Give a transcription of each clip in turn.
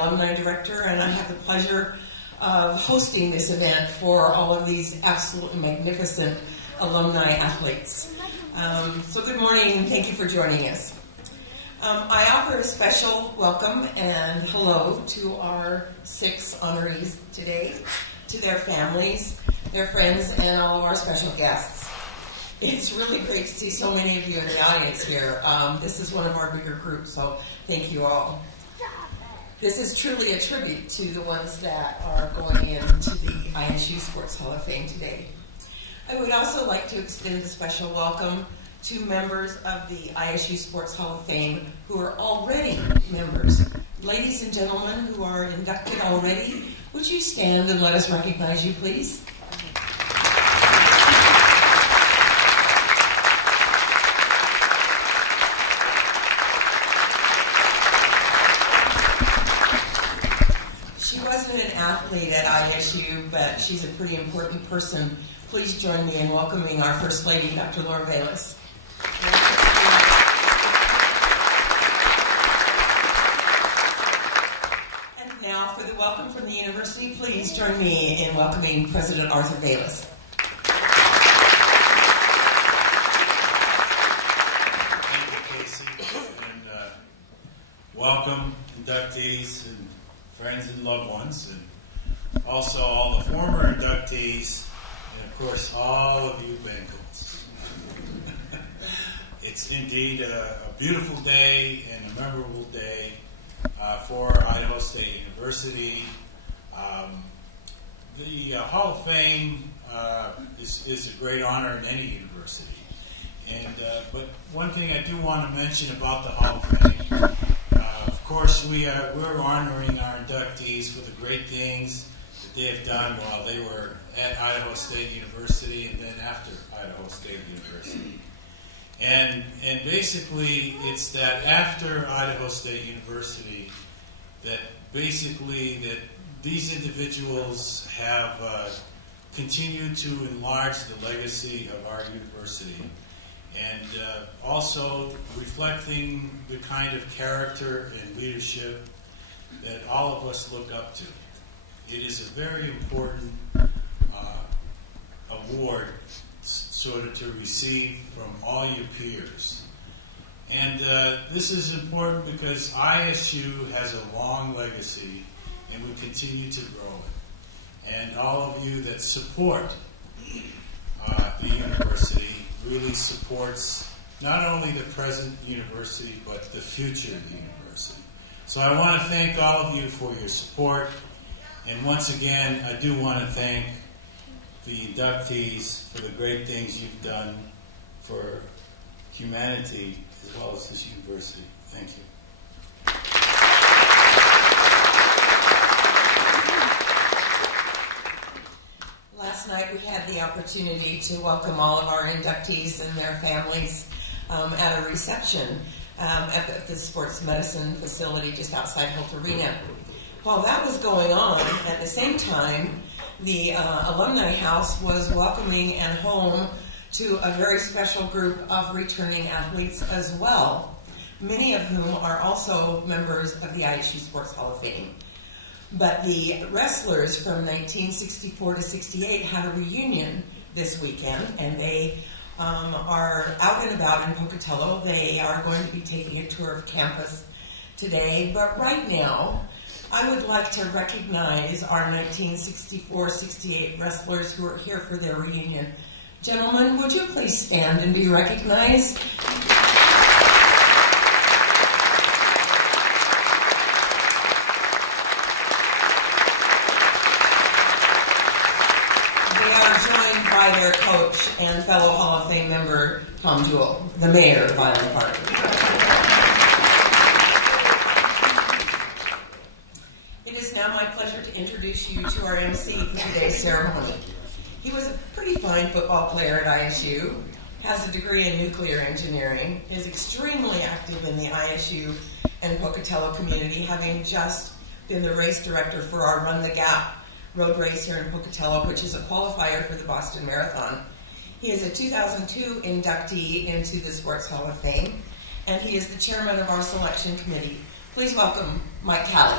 Alumni Director, and I have the pleasure of hosting this event for all of these absolutely magnificent alumni athletes. So good morning, and thank you for joining us. I offer a special welcome and hello to our 6 honorees today, to their families, their friends, and all of our special guests. It's really great to see so many of you in the audience here. This is one of our bigger groups, so thank you all. This is truly a tribute to the ones that are going into the ISU Sports Hall of Fame today. I would also like to extend a special welcome to members of the ISU Sports Hall of Fame who are already members. Ladies and gentlemen who are inducted already, would you stand and let us recognize you, please? She wasn't an athlete at ISU, but she's a pretty important person. Please join me in welcoming our First Lady, Dr. Laura Bayless. And now for the welcome from the university, please join me in welcoming President Arthur Bayless. Thank you, Casey, and welcome inductees and friends and loved ones, and also all the former inductees, and of course all of you Bengals. It's indeed a beautiful day and a memorable day for Idaho State University. The Hall of Fame is a great honor in any university. And but one thing I do want to mention about the Hall of Fame, of course, we're honoring our inductees for the great things that they have done while they were at Idaho State University and then after Idaho State University. And basically, it's that after Idaho State University that basically that these individuals have continued to enlarge the legacy of our university, and also reflecting the kind of character and leadership that all of us look up to. It is a very important award sort of to receive from all your peers. And this is important because ISU has a long legacy and we continue to grow it. And all of you that support the university really supports not only the present university but the future of the university. So I want to thank all of you for your support, and once again I do want to thank the inductees for the great things you've done for humanity as well as this university. Thank you. Last night we had the opportunity to welcome all of our inductees and their families at a reception at the sports medicine facility just outside Holt Arena. While that was going on, at the same time, the Alumni House was welcoming and home to a very special group of returning athletes as well, many of whom are also members of the ISU Sports Hall of Fame. But the wrestlers from 1964 to 68 had a reunion this weekend, and they are out and about in Pocatello. They are going to be taking a tour of campus today, but right now, I would like to recognize our 1964-68 wrestlers who are here for their reunion. Gentlemen, would you please stand and be recognized? They are joined by their coach and fellow Hall of Fame member, Tom Jewell, the mayor of Island Park. Now my pleasure to introduce you to our MC for today's ceremony. He was a pretty fine football player at ISU, has a degree in nuclear engineering, is extremely active in the ISU and Pocatello community, having just been the race director for our Run the Gap road race here in Pocatello, which is a qualifier for the Boston Marathon. He is a 2002 inductee into the Sports Hall of Fame, and he is the chairman of our selection committee. Please welcome Mike Callie.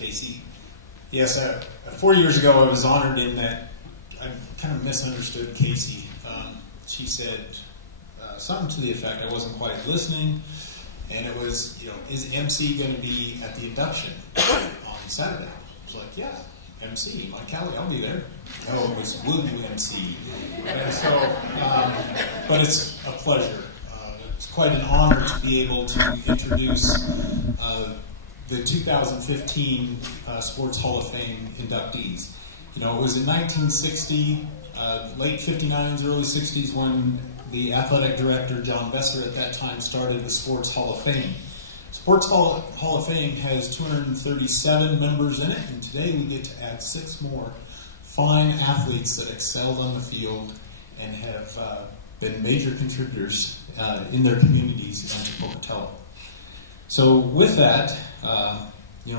Casey. Yes, 4 years ago I was honored in that I kind of misunderstood Casey. She said something to the effect I wasn't quite listening, and it was, is MC going to be at the induction on Saturday? I was like, yeah, MC, Mike Callie, I'll be there. No, it was will you MC? And so, but it's a pleasure. It's quite an honor to be able to introduce the 2015 Sports Hall of Fame inductees. It was in 1960, late 59s, early 60s, when the athletic director, John Besser, at that time started the Sports Hall of Fame. Sports Hall of Fame has 237 members in it, and today we get to add 6 more fine athletes that excelled on the field and have been major contributors in their communities and in Pocatello. So with that,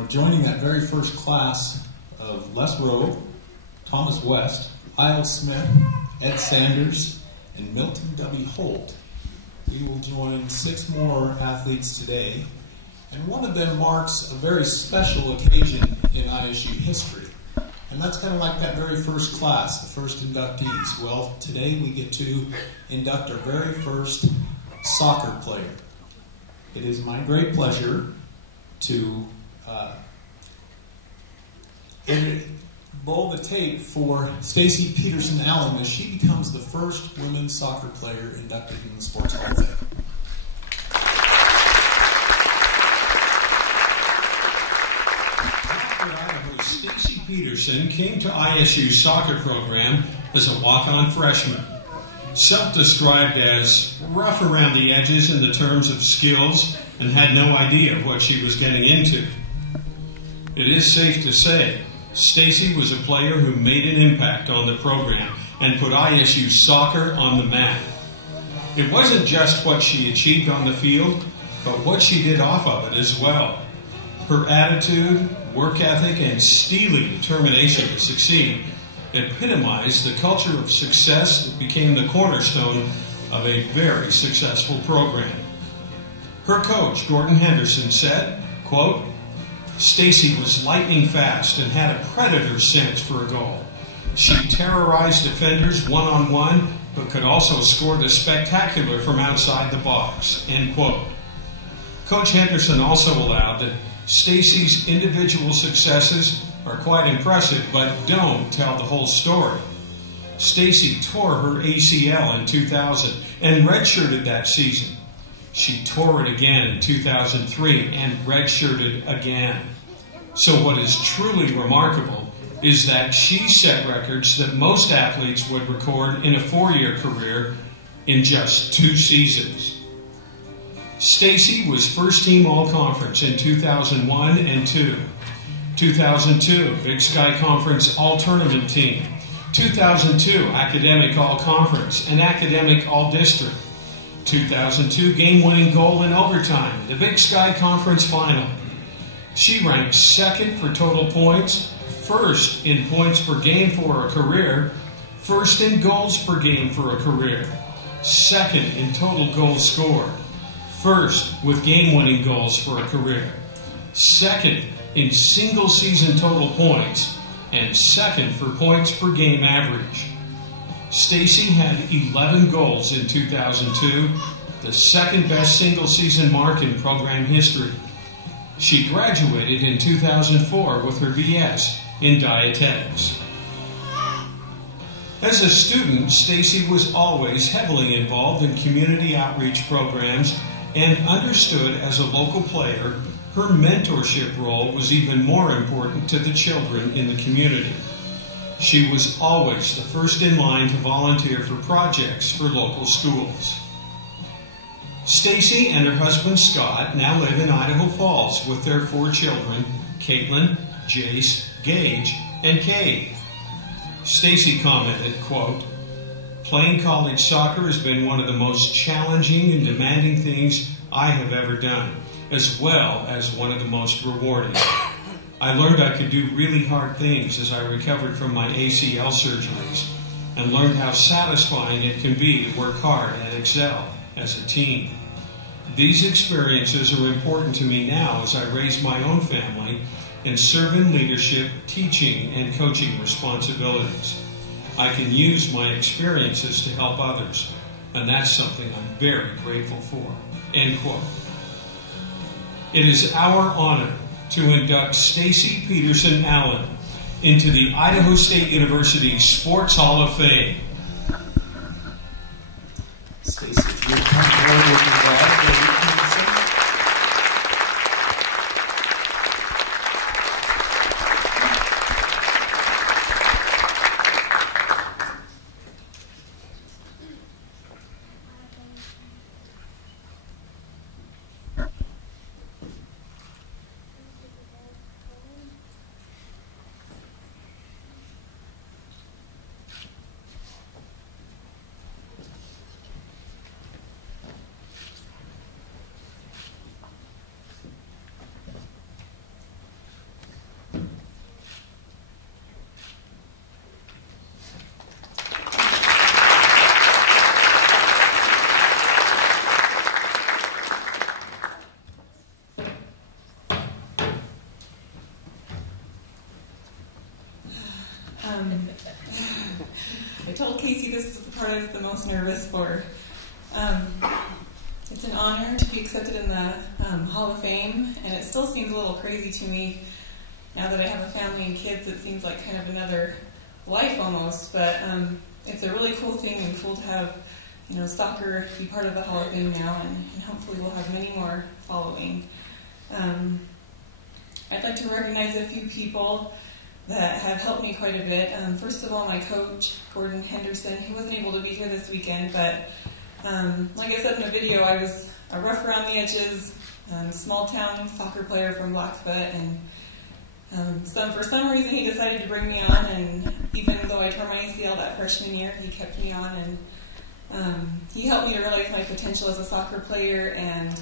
joining that very first class of Les Rowe, Thomas West, Isle Smith, Ed Sanders, and Milton W. Holt, we will join 6 more athletes today, and one of them marks a very special occasion in ISU history. And that's kind of like that very first class, the first inductees. Well, today we get to induct our very first soccer player. It is my great pleasure to roll the tape for Stacy Peterson Allen as she becomes the first women's soccer player inducted in the Sports Hall of Fame. Stacy Peterson came to ISU's soccer program as a walk-on freshman. Self-described as rough around the edges in the terms of skills and had no idea what she was getting into. It is safe to say Stacy was a player who made an impact on the program and put ISU soccer on the map. It wasn't just what she achieved on the field, but what she did off of it as well. Her attitude, work ethic, and steely determination to succeed epitomized the culture of success that became the cornerstone of a very successful program. Her coach, Gordon Henderson, said, quote, "Stacy was lightning fast and had a predator sense for a goal. She terrorized defenders one-on-one, but could also score the spectacular from outside the box," end quote. Coach Henderson also allowed that Stacy's individual successes are quite impressive, but don't tell the whole story. Stacy tore her ACL in 2000 and redshirted that season. She tore it again in 2003 and redshirted again. So what is truly remarkable is that she set records that most athletes would record in a 4-year career in just 2 seasons. Stacy was first-team All-Conference in 2001 and 2. 2002, Big Sky Conference All-Tournament Team. 2002, Academic All-Conference and Academic All-District. 2002, game-winning goal in overtime, the Big Sky Conference Final. She ranked 2nd for total points, 1st in points per game for a career, 1st in goals per game for a career, 2nd in total goals scored, 1st with game-winning goals for a career, 2nd in single-season total points, and 2nd for points per game average. Stacy had 11 goals in 2002, the 2nd-best single-season mark in program history. She graduated in 2004 with her BS in dietetics. As a student, Stacy was always heavily involved in community outreach programs and understood as a local player, her mentorship role was even more important to the children in the community. She was always the first in line to volunteer for projects for local schools. Stacy and her husband Scott now live in Idaho Falls with their 4 children, Caitlin, Jace, Gage, and Kay. Stacy commented, quote, "Playing college soccer has been one of the most challenging and demanding things I have ever done, as well as one of the most rewarding. I learned I could do really hard things as I recovered from my ACL surgeries and learned how satisfying it can be to work hard and excel as a team. These experiences are important to me now as I raise my own family in servant leadership, teaching, and coaching responsibilities. I can use my experiences to help others, and that's something I'm very grateful for." End quote. It is our honor to induct Stacy Peterson Allen into the Idaho State University Sports Hall of Fame. Stacy, if you would come forward with your dad, I told Casey this was the part I was the most nervous for. It's an honor to be accepted in the Hall of Fame, and it still seems a little crazy to me now that I have a family and kids. It seems like kind of another life almost, but it's a really cool thing and cool to have, soccer be part of the Hall of Fame now, and hopefully we'll have many more following. I'd like to recognize a few people that have helped me quite a bit. First of all, my coach, Gordon Henderson. He wasn't able to be here this weekend, but like I said in the video, I was a rough around the edges, small town soccer player from Blackfoot, and for some reason he decided to bring me on, and even though I tore my ACL that freshman year, he kept me on, and he helped me to realize my potential as a soccer player, and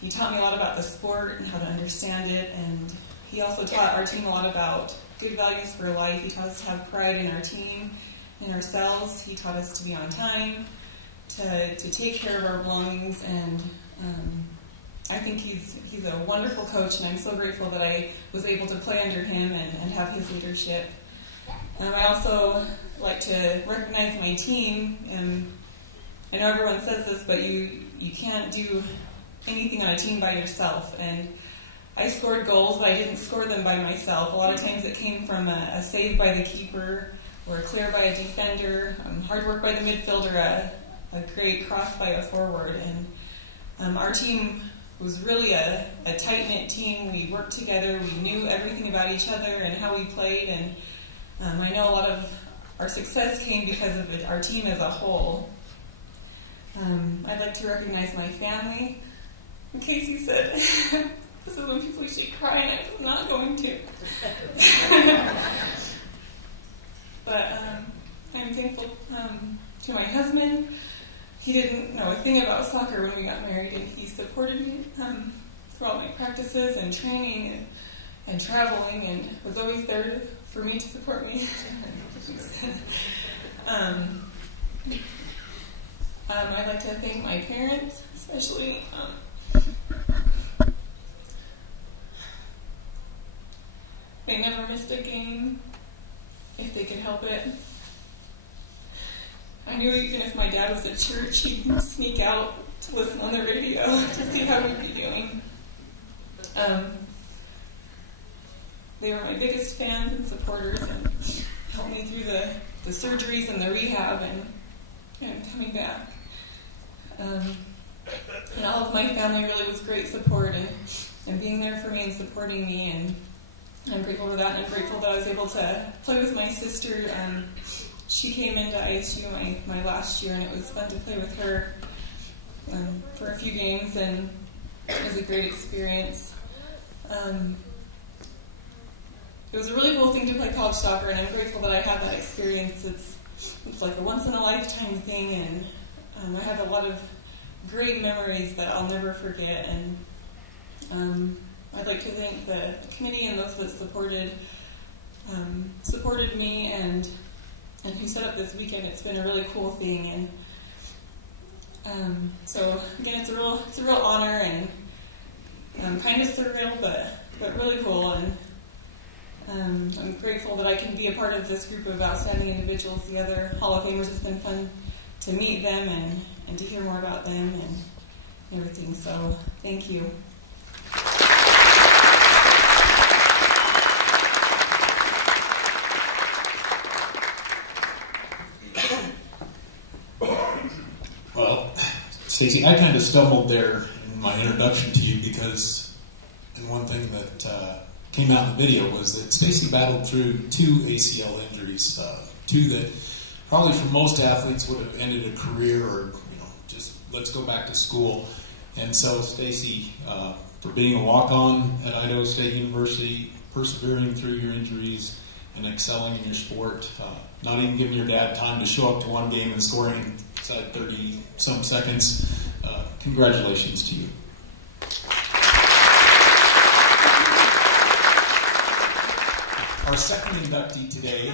he taught me a lot about the sport and how to understand it, and he also taught our team a lot about good values for life. He taught us to have pride in our team, in ourselves. He taught us to be on time, to take care of our belongings, and I think he's a wonderful coach, and I'm so grateful that I was able to play under him and have his leadership. I also like to recognize my team, and I know everyone says this, but you can't do anything on a team by yourself, and I scored goals, but I didn't score them by myself. A lot of times it came from a save by the keeper, or a clear by a defender, hard work by the midfielder, a great cross by a forward. And our team was really a tight-knit team. We worked together. We knew everything about each other and how we played. And I know a lot of our success came because of our team as a whole. I'd like to recognize my family. Casey said, this is when people usually cry, and I was not going to. But I'm thankful to my husband. He didn't know a thing about soccer when we got married, and he supported me throughout my practices and training and traveling, and was always there for me to support me. I'd like to thank my parents, especially. They never missed a game if they could help it. I knew even if my dad was at church, he'd sneak out to listen on the radio to see how we'd be doing. They were my biggest fans and supporters, and helped me through the surgeries and the rehab and coming back. And all of my family really was great support and being there for me and supporting me, and I'm grateful for that, and I'm grateful that I was able to play with my sister. She came into ISU my last year, and it was fun to play with her for a few games, and it was a great experience. It was a really cool thing to play college soccer, and I'm grateful that I had that experience. It's like a once-in-a-lifetime thing, and I have a lot of great memories that I'll never forget, and I'd like to thank the committee and those that supported me and who set up this weekend. It's been a really cool thing, and so again, it's a real honor, and kind of surreal, but but really cool. And I'm grateful that I can be a part of this group of outstanding individuals, the other Hall of Famers. It's been fun to meet them and to hear more about them and everything. So thank you. Well, Stacy, I kind of stumbled there in my introduction to you because, and one thing that came out in the video was that Stacy battled through 2 ACL injuries, 2 that probably for most athletes would have ended a career or, just let's go back to school. And so, Stacy, for being a walk-on at Idaho State University, persevering through your injuries and excelling in your sport, not even giving your dad time to show up to one game and scoring 30-some seconds, congratulations to you. Our second inductee today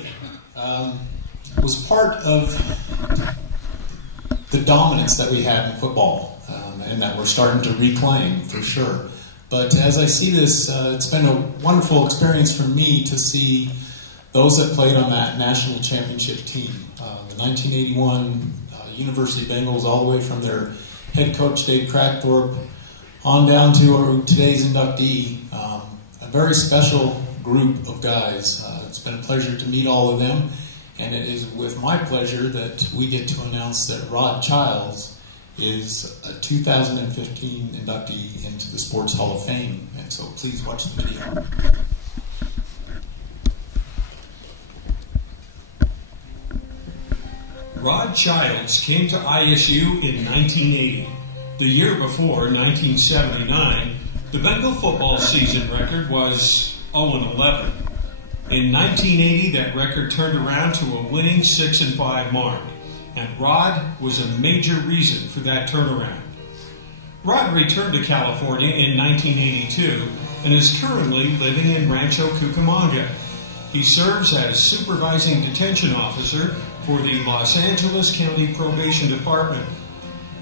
was part of the dominance that we had in football, and that we're starting to reclaim for sure. But as I see this, it's been a wonderful experience for me to see those that played on that national championship team. The 1981 University Bengals, all the way from their head coach Dave Crackthorpe on down to today's inductee, a very special group of guys. It's been a pleasure to meet all of them, and it is with my pleasure that we get to announce that Rod Childs is a 2015 inductee into the Sports Hall of Fame. And so please watch the video. Rod Childs came to ISU in 1980. The year before, 1979, the Bengal football season record was 0-11. In 1980, that record turned around to a winning 6-5 mark, and Rod was a major reason for that turnaround. Rod returned to California in 1982 and is currently living in Rancho Cucamonga. He serves as supervising detention officer for the Los Angeles County Probation Department.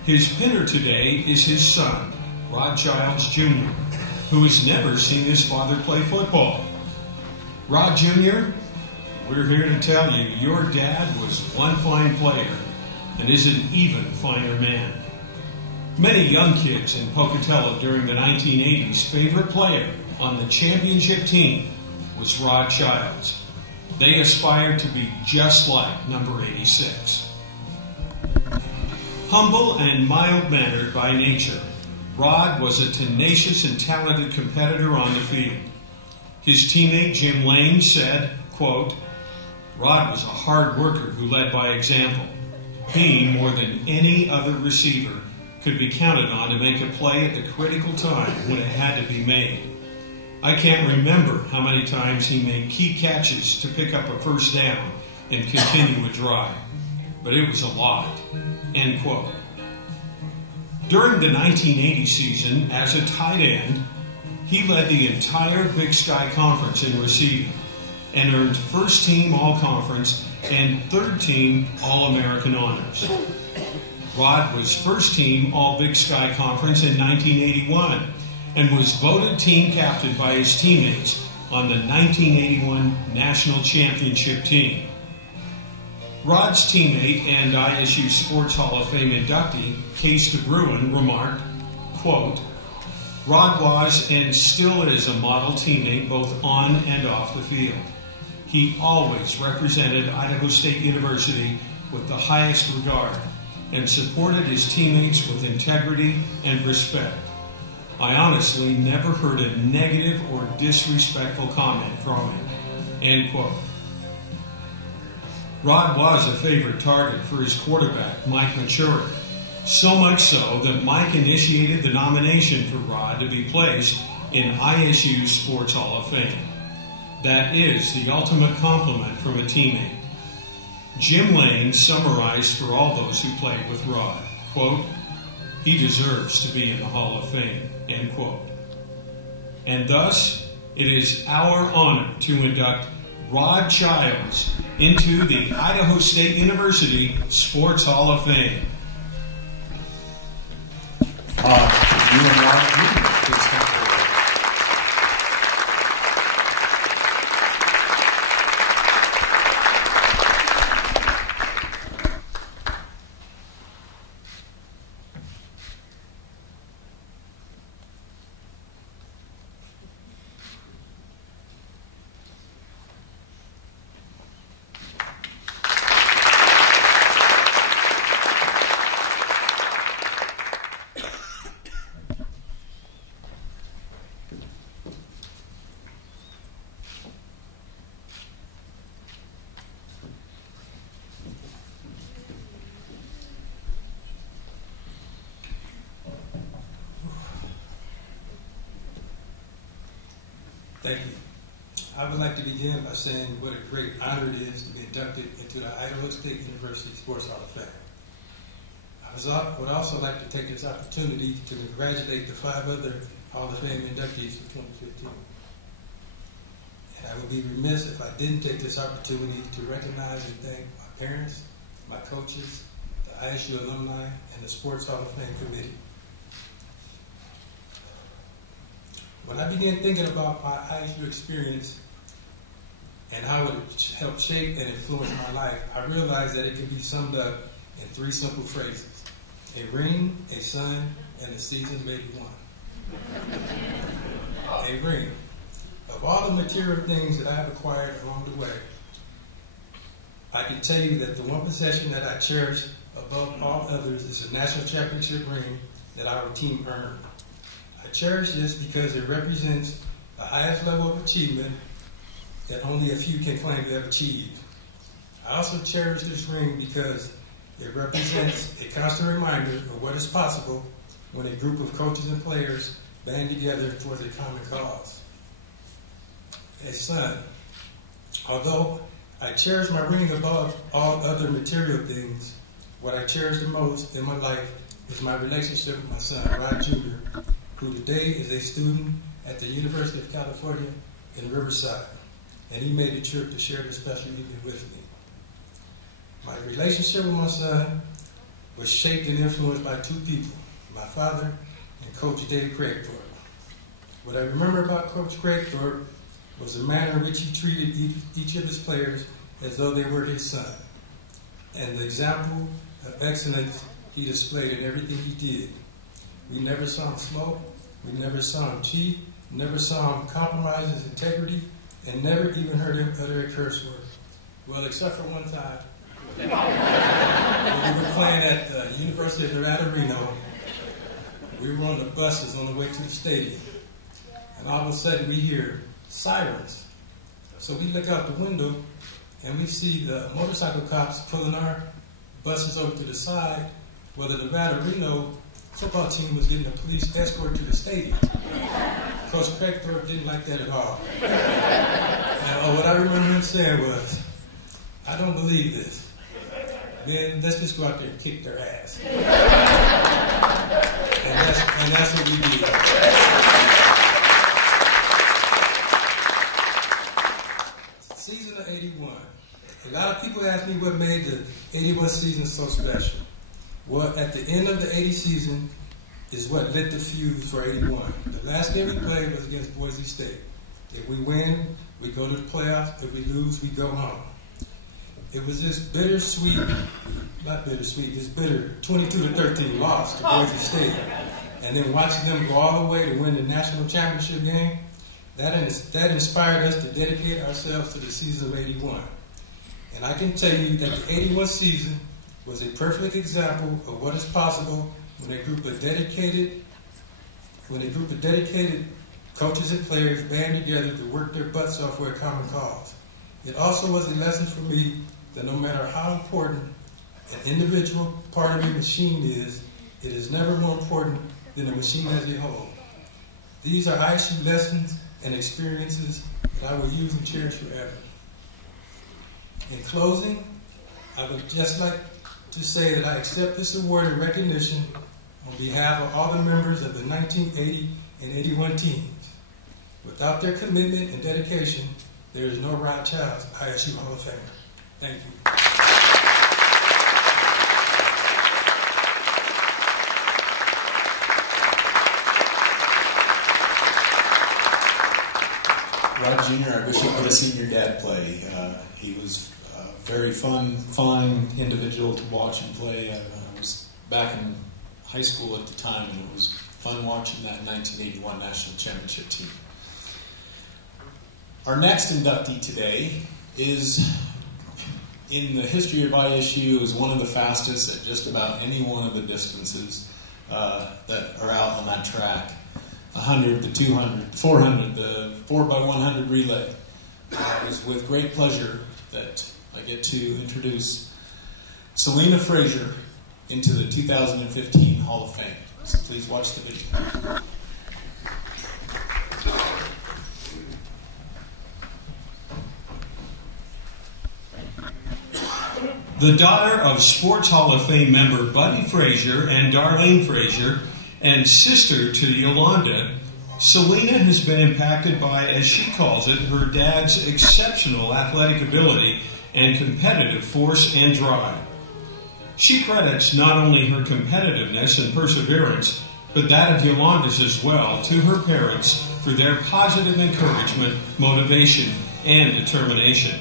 His pinner today is his son, Rod Childs Jr., who has never seen his father play football. Rod Jr., we're here to tell you your dad was one fine player and is an even finer man. Many young kids in Pocatello during the 1980s' favorite player on the championship team was Rod Childs. They aspired to be just like number 86. Humble and mild-mannered by nature, Rod was a tenacious and talented competitor on the field. His teammate Jim Lane said, quote, "Rod was a hard worker who led by example. He, more than any other receiver, could be counted on to make a play at the critical time when it had to be made. I can't remember how many times he made key catches to pick up a first down and continue a drive, but it was a lot." End quote. During the 1980 season, as a tight end, he led the entire Big Sky Conference in receiving and earned first-team All-Conference and third-team All-American honors. Rod was first-team All-Big Sky Conference in 1981 and was voted team captain by his teammates on the 1981 National Championship team. Rod's teammate and ISU Sports Hall of Fame inductee, Case DeBruin, remarked, quote, "Rod was and still is a model teammate both on and off the field. He always represented Idaho State University with the highest regard and supported his teammates with integrity and respect. I honestly never heard a negative or disrespectful comment from him." End quote. Rod was a favorite target for his quarterback, Mike Machuri, so much so that Mike initiated the nomination for Rod to be placed in ISU's Sports Hall of Fame. That is the ultimate compliment from a teammate. Jim Lane summarized for all those who played with Rod, quote, "He deserves to be in the Hall of Fame," end quote. And thus, it is our honor to induct Rod Childs into the Idaho State University Sports Hall of Fame. You and Rod, please come forward. Thank you. I would like to begin by saying what a great honor it is to be inducted into the Idaho State University Sports Hall of Fame. I would also like to take this opportunity to congratulate the 5 other Hall of Fame inductees for 2015. And I would be remiss if I didn't take this opportunity to recognize and thank my parents, my coaches, the ISU alumni, and the Sports Hall of Fame Committee. When I began thinking about my ISU experience and how it helped shape and influence my life, I realized that it can be summed up in 3 simple phrases: a ring, a son, and a season of 81. A ring. Of all the material things that I have acquired along the way, I can tell you that the one possession that I cherish above all others is a national championship ring that our team earned. I cherish this because it represents the highest level of achievement that only a few can claim to have achieved. I also cherish this ring because it represents a constant reminder of what is possible when a group of coaches and players band together towards a common cause. A son. Although I cherish my ring above all other material things, what I cherish the most in my life is my relationship with my son, Rod Jr., who today is a student at the University of California in Riverside, and he made the trip to share this special evening with me. My relationship with my son was shaped and influenced by 2 people, my father and Coach Dave Craigthorpe. What I remember about Coach Craigthorpe was the manner in which he treated each of his players as though they were his son, and the example of excellence he displayed in everything he did. We never saw him smoke, we never saw him cheat, never saw him compromise his integrity, and never even heard him utter a curse word. Well, except for one time, when we were playing at the University of Nevada, Reno. We were on the buses on the way to the stadium, and all of a sudden we hear sirens. So we look out the window, and we see the motorcycle cops pulling our buses over to the side. Well, the Nevada Reno football team was getting a police escort to the stadium. Coach Craigthorpe didn't like that at all. And what I remember him saying was, "I don't believe this. Man, let's just go out there and kick their ass." And that's what we did. Season of 81. A lot of people ask me what made the 81 season so special. Well, at the end of the 80 season is what lit the fuse for 81. The last game we played was against Boise State. If we win, we go to the playoffs. If we lose, we go home. It was this bittersweet, not bittersweet, this bitter 22-13 loss to Boise State. And then watching them go all the way to win the national championship game, that inspired us to dedicate ourselves to the season of 81. And I can tell you that the 81 season was a perfect example of what is possible when a group of dedicated coaches and players band together to work their butts off for a common cause. It also was a lesson for me that no matter how important an individual part of a machine is, it is never more important than the machine as a whole. These are ISU lessons and experiences that I will use and cherish forever. In closing, I would just like to say that I accept this award in recognition on behalf of all the members of the 1980 and 81 teams. Without their commitment and dedication, there is no Rod Childs ISU Hall of Famer. Thank you. Rod Jr., I wish you could have seen your dad play. He was a very fine individual to watch and play. I was back in high school at the time, and it was fun watching that 1981 national championship team. Our next inductee today is, in the history of ISU, is one of the fastest at just about any one of the distances that are out on that track. 100, the 200, 400, the 4x100 relay. It is with great pleasure that I get to introduce Selena Frazier into the 2015 Hall of Fame. So please watch the video. The daughter of Sports Hall of Fame member Buddy Frazier and Darlene Frazier, and sister to Yolanda, Selena has been impacted by, as she calls it, her dad's exceptional athletic ability and competitive force and drive. She credits not only her competitiveness and perseverance, but that of Yolanda's as well, to her parents for their positive encouragement, motivation, and determination.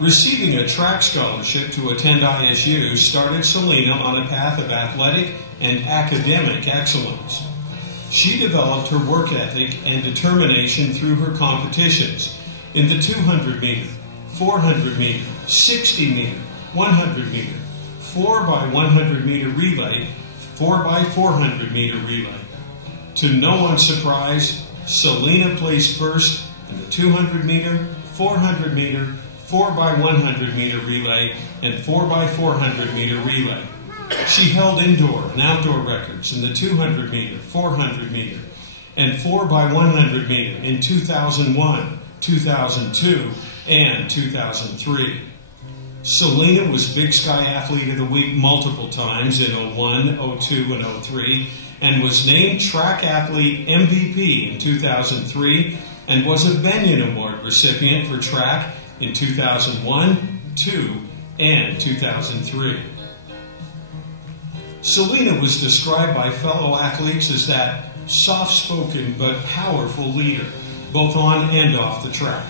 Receiving a track scholarship to attend ISU started Selena on a path of athletic and academic excellence. She developed her work ethic and determination through her competitions in the 200 meter, 400 meter, 60 meter, 100 meter, 4x100 meter relay, 4x400 meter relay. To no one's surprise, Selena placed first in the 200 meter, 400 meter, 4x100 meter relay, and 4x400 meter relay. She held indoor and outdoor records in the 200 meter, 400 meter, and 4x100 meter in 2001, 2002, and 2003. Selena was Big Sky Athlete of the Week multiple times in 01, 02, and 03, and was named Track Athlete MVP in 2003, and was a Bennion Award recipient for track in 2001, 2, and 2003. Selena was described by fellow athletes as that soft-spoken but powerful leader, both on and off the track.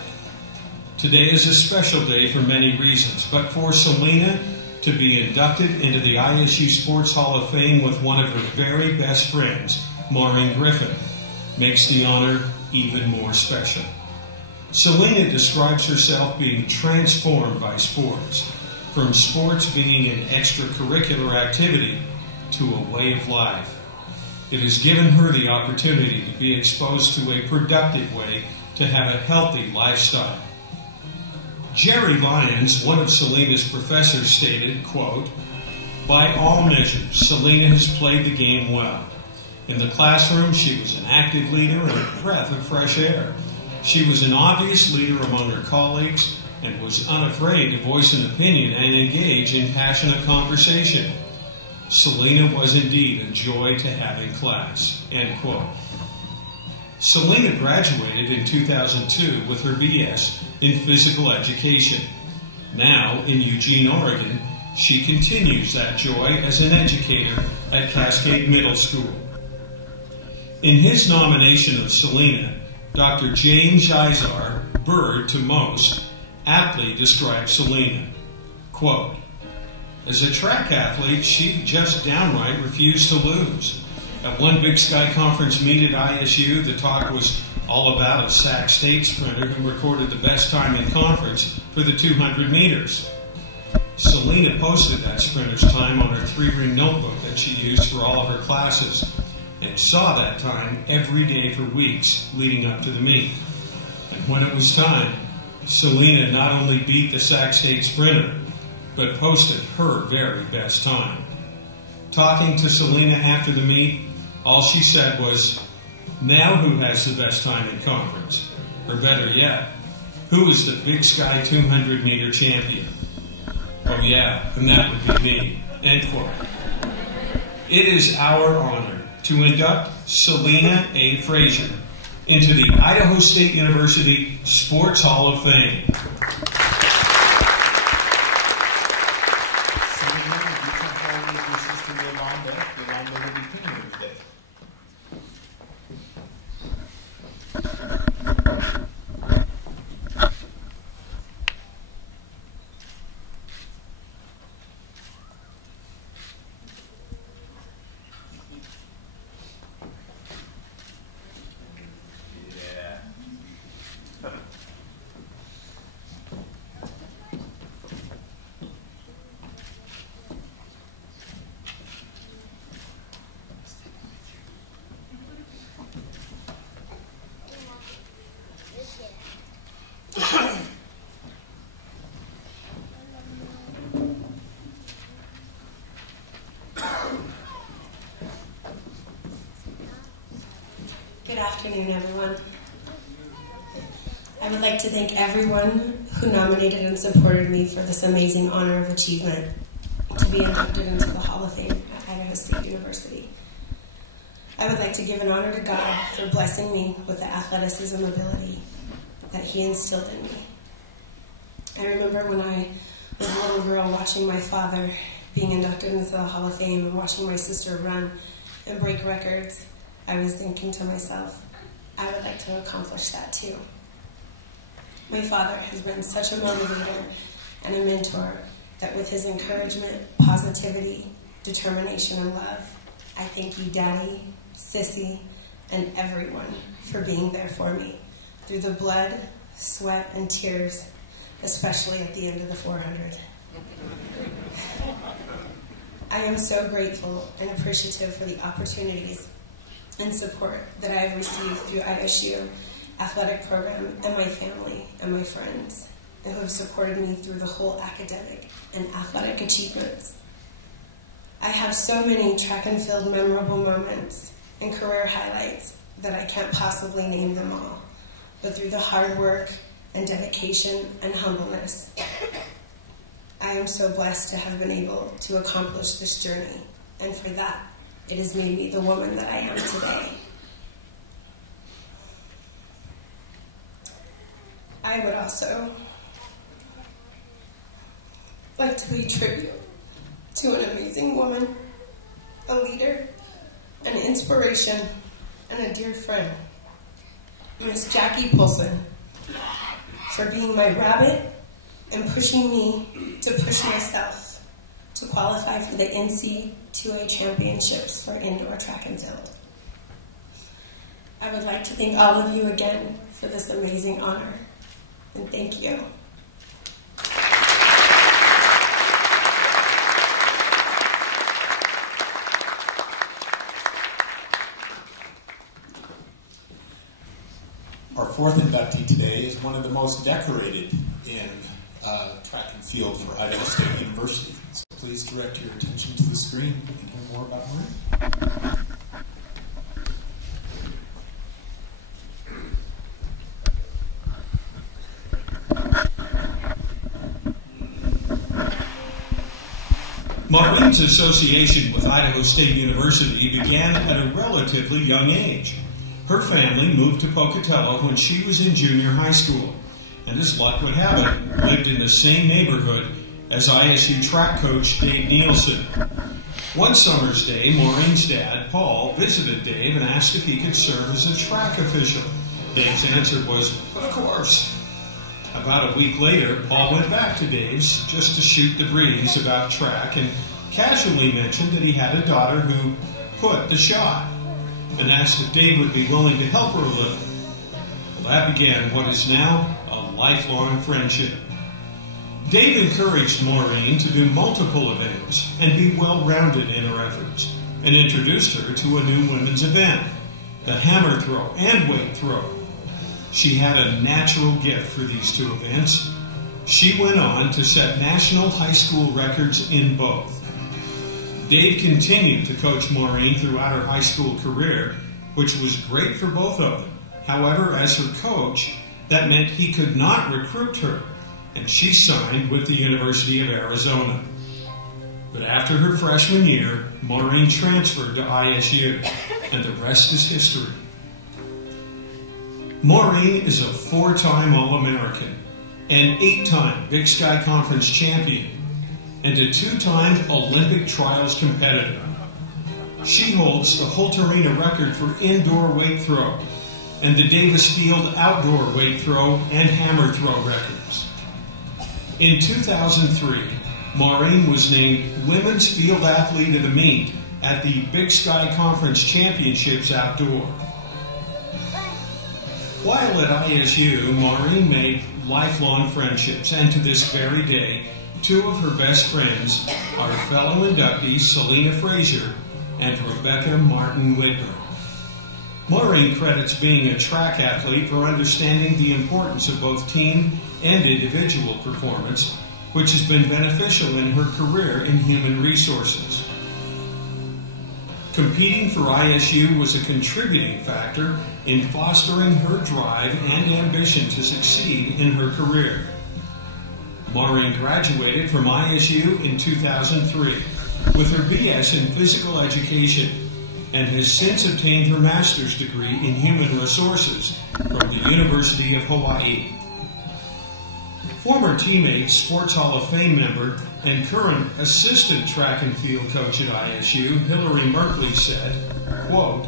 Today is a special day for many reasons, but for Selena to be inducted into the ISU Sports Hall of Fame with one of her very best friends, Maureen Griffin, makes the honor even more special. Selena describes herself being transformed by sports, from sports being an extracurricular activity to a way of life. It has given her the opportunity to be exposed to a productive way to have a healthy lifestyle. Jerry Lyons, one of Selena's professors, stated, quote, "By all measures, Selena has played the game well. In the classroom, she was an active leader and a breath of fresh air. She was an obvious leader among her colleagues and was unafraid to voice an opinion and engage in passionate conversation. Selena was indeed a joy to have in class," end quote. Selena graduated in 2002 with her BS in physical education. Now, in Eugene, Oregon, she continues that joy as an educator at Cascade Middle School. In his nomination of Selena, Dr. James Izar, Bird to most, aptly describes Selena. Quote, "As a track athlete, she just downright refused to lose. At one Big Sky Conference meet at ISU, the talk was all about a Sac State sprinter who recorded the best time in conference for the 200 meters. Selena posted that sprinter's time on her 3-ring notebook that she used for all of her classes and saw that time every day for weeks leading up to the meet. And when it was time, Selena not only beat the Sac State sprinter, but posted her very best time. Talking to Selena after the meet, all she said was, 'Now who has the best time in conference? Or better yet, who is the Big Sky 200 meter champion?' Oh yeah, and that would be me," end quote. It is our honor to induct Selena A. Frazier into the Idaho State University Sports Hall of Fame. Selena, if you come forward with your sister Yolanda will be pinning you today. Good afternoon, everyone. I'm would like to thank everyone who nominated and supported me for this amazing honor of achievement to be inducted into the Hall of Fame at Idaho State University. I would like to give an honor to God for blessing me with the athleticism ability that He instilled in me. I remember when I was a little girl watching my father being inducted into the Hall of Fame and watching my sister run and break records, I was thinking to myself, I would like to accomplish that too. My father has been such a motivator and a mentor that with his encouragement, positivity, determination, and love, I thank you, Daddy, Sissy, and everyone for being there for me through the blood, sweat, and tears, especially at the end of the 400. I am so grateful and appreciative for the opportunities and support that I have received through ISU athletic program and my family and my friends who have supported me through the whole academic and athletic achievements. I have so many track and field memorable moments and career highlights that I can't possibly name them all, but through the hard work and dedication and humbleness, I am so blessed to have been able to accomplish this journey, and for that, it has made me the woman that I am today. I would also like to pay tribute to an amazing woman, a leader, an inspiration, and a dear friend, Miss Jackie Poulsen, for being my rabbit and pushing me to push myself to qualify for the NC2A championships for indoor track and field. I would like to thank all of you again for this amazing honor, and thank you. Our fourth inductee today is one of the most decorated in track and field for Idaho State University. So please direct your attention to the screen and hear more about Marie. Maureen's association with Idaho State University began at a relatively young age. Her family moved to Pocatello when she was in junior high school, and as luck would have it, lived in the same neighborhood as ISU track coach Dave Nielsen. One summer's day, Maureen's dad, Paul, visited Dave and asked if he could serve as a track official. Dave's answer was, "Of course." About a week later, Paul went back to Dave's just to shoot the breeze about track and casually mentioned that he had a daughter who put the shot and asked if Dave would be willing to help her a little. Well, that began what is now a lifelong friendship. Dave encouraged Maureen to do multiple events and be well-rounded in her efforts, and introduced her to a new women's event, the hammer throw and weight throw. She had a natural gift for these two events. She went on to set national high school records in both. Dave continued to coach Maureen throughout her high school career, which was great for both of them. However, as her coach, that meant he could not recruit her, and she signed with the University of Arizona. But after her freshman year, Maureen transferred to ISU, and the rest is history. Maureen is a 4-time All-American, an 8-time Big Sky Conference champion, and a 2-time Olympic trials competitor. She holds the Holt Arena record for indoor weight throw and the Davis Field outdoor weight throw and hammer throw records. In 2003, Maureen was named Women's Field Athlete of the Meet at the Big Sky Conference Championships Outdoor. While at ISU, Maureen made lifelong friendships, and to this very day, 2 of her best friends are fellow inductees Selena Frazier and Rebecca Martin Whitmer. Maureen credits being a track athlete for understanding the importance of both team and individual performance, which has been beneficial in her career in human resources. Competing for ISU was a contributing factor in fostering her drive and ambition to succeed in her career. Maureen graduated from ISU in 2003 with her BS in physical education and has since obtained her master's degree in human resources from the University of Hawaii. Former teammate, Sports Hall of Fame member, and current assistant track and field coach at ISU, Hillary Merkley, said, quote,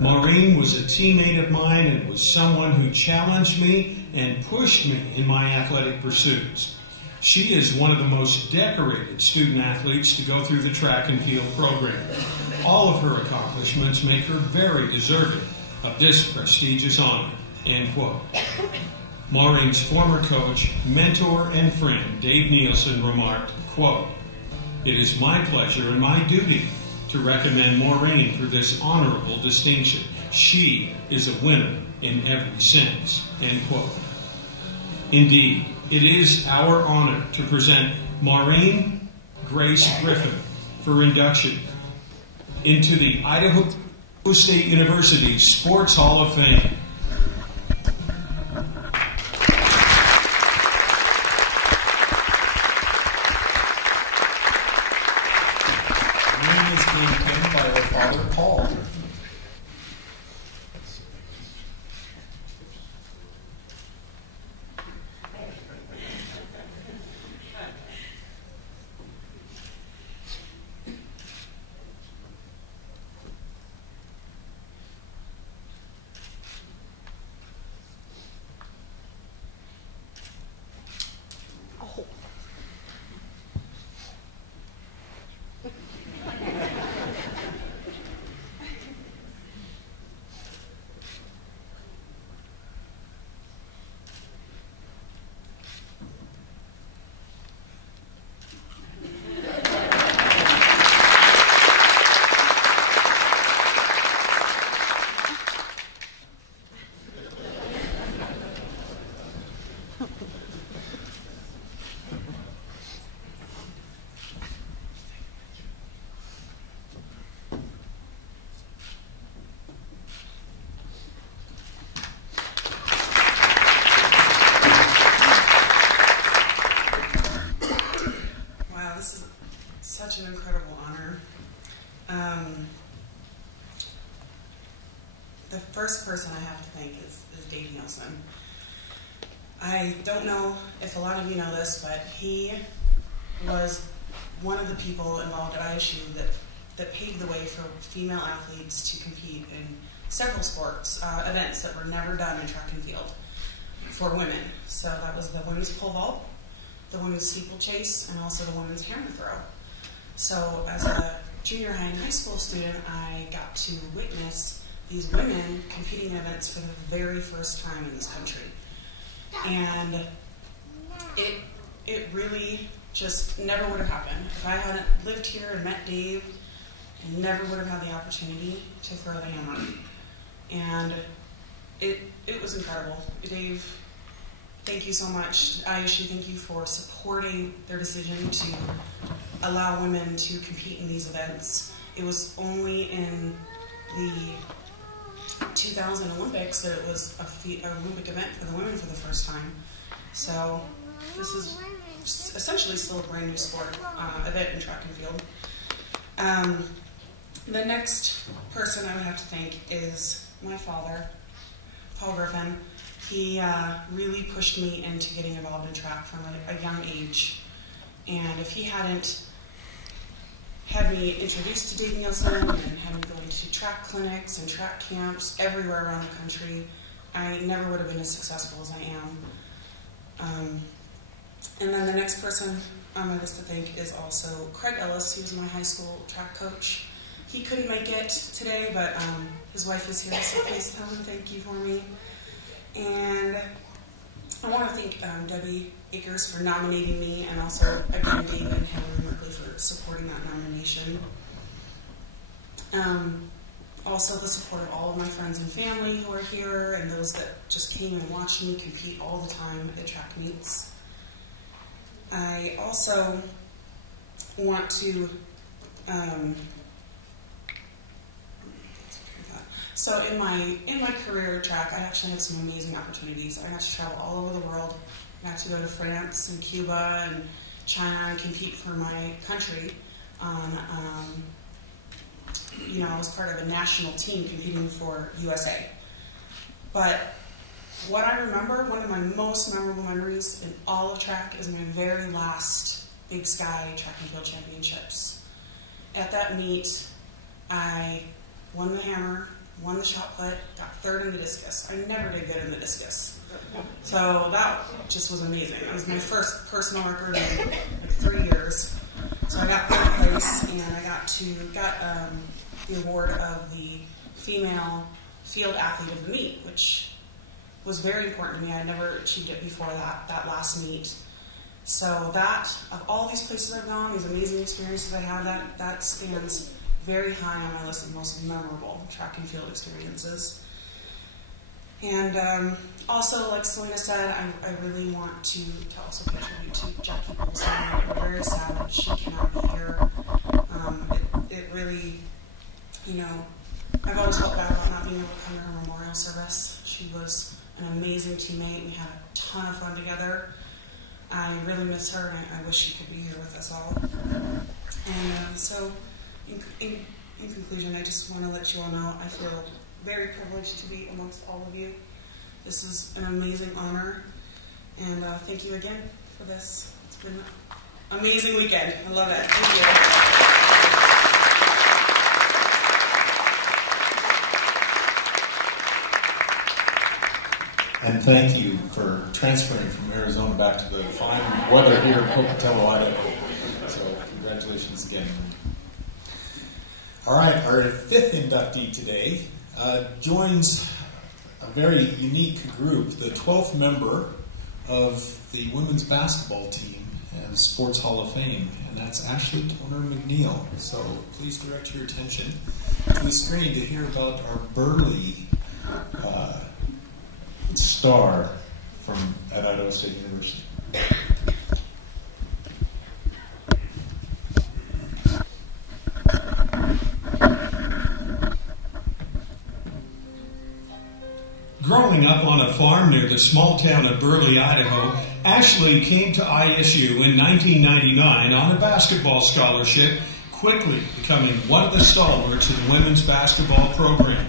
"Maureen was a teammate of mine and was someone who challenged me and pushed me in my athletic pursuits. She is one of the most decorated student athletes to go through the track and field program. All of her accomplishments make her very deserving of this prestigious honor," end quote. Maureen's former coach, mentor, and friend, Dave Nielsen, remarked, quote, "It is my pleasure and my duty to recommend Maureen for this honorable distinction. She is a winner in every sense," end quote. Indeed, it is our honor to present Maureen Grace Griffin for induction into the Idaho State University Sports Hall of Fame. Maureen is being pinned by her father, Paul. Such an incredible honor. The first person I have to thank is Dave Nielsen. I don't know if a lot of you know this, but he was one of the people involved at ISU that paved the way for female athletes to compete in several sports, events that were never done in track and field for women. So that was the women's pole vault, the women's steeplechase, and also the women's hammer throw. So as a junior high and high school student, I got to witness these women competing in events for the very first time in this country. And it really just never would have happened. If I hadn't lived here and met Dave, I never would have had the opportunity to throw the hammer. And it was incredible. Dave, thank you so much. ISU, thank you for supporting their decision to allow women to compete in these events. It was only in the 2000 Olympics that it was an Olympic event for the women for the first time. So this is essentially still a brand new sport event in track and field. The next person I would have to thank is my father, Paul Griffin. He really pushed me into getting involved in track from a young age. And if he hadn't had me introduced to Dave Nielsen and had me going to track clinics and track camps everywhere around the country, I never would have been as successful as I am. And then the next person on my list to thank is also Craig Ellis. He was my high school track coach. He couldn't make it today, but his wife is here, so please tell him thank you for me. And I want to thank Debbie Akers for nominating me, and also again Dave and Hillary Merkley for supporting that nomination. Also the support of all of my friends and family who are here, and those that just came and watched me compete all the time at track meets. I also want to So in my career track, I actually had some amazing opportunities. I got to travel all over the world. I got to go to France and Cuba and China and compete for my country on, I was part of a national team competing for USA. But what I remember, one of my most memorable memories in all of track is my very last Big Sky Track and Field Championships. At that meet, I won the hammer, won the shot put, got third in the discus. I never did good in the discus. So that just was amazing. It was my first personal record in like 3 years. So I got third place, and I got the award of the female field athlete of the meet, which was very important to me. I never achieved it before that last meet. So that, of all these places I've gone, these amazing experiences I had, that stands very high on my list of most memorable track and field experiences. And also, like Selena said, I really want to also pay tribute to Jackie Wilson. I'm very sad that she cannot be here. It really, I've always felt bad about not being able to come to her memorial service. She was an amazing teammate. We had a ton of fun together. I really miss her, and I wish she could be here with us all. And so, in conclusion, I just want to let you all know I feel very privileged to be amongst all of you. This is an amazing honor, and thank you again for this. It's been an amazing weekend. I love it. Thank you. And thank you for transferring from Arizona back to the fine weather here in Pocatello, Idaho. So congratulations again. All right, our fifth inductee today joins a very unique group, the 12th member of the women's basketball team and Sports Hall of Fame, and that's Ashley Toner McNeil. So please direct your attention to the screen to hear about our Burley star at Idaho State University. Growing up on a farm near the small town of Burley, Idaho, Ashley came to ISU in 1999 on a basketball scholarship, quickly becoming one of the stalwarts of the women's basketball program.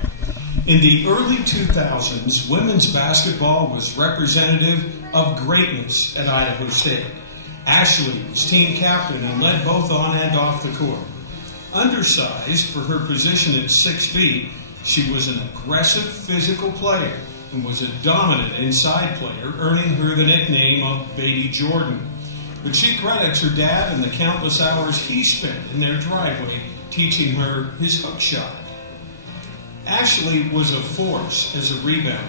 In the early 2000s, women's basketball was representative of greatness at Idaho State. Ashley was team captain and led both on and off the court. Undersized for her position at 6 feet, she was an aggressive physical player and was a dominant inside player, earning her the nickname of Baby Jordan. But she credits her dad and the countless hours he spent in their driveway teaching her his hook shot. Ashley was a force as a rebounder,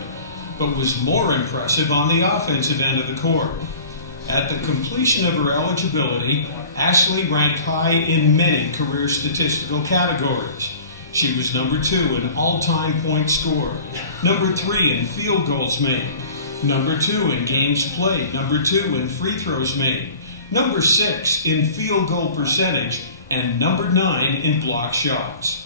but was more impressive on the offensive end of the court. At the completion of her eligibility, Ashley ranked high in many career statistical categories. She was number 2 in all-time points scored, number 3 in field goals made, number 2 in games played, number 2 in free throws made, number 6 in field goal percentage, and number 9 in block shots.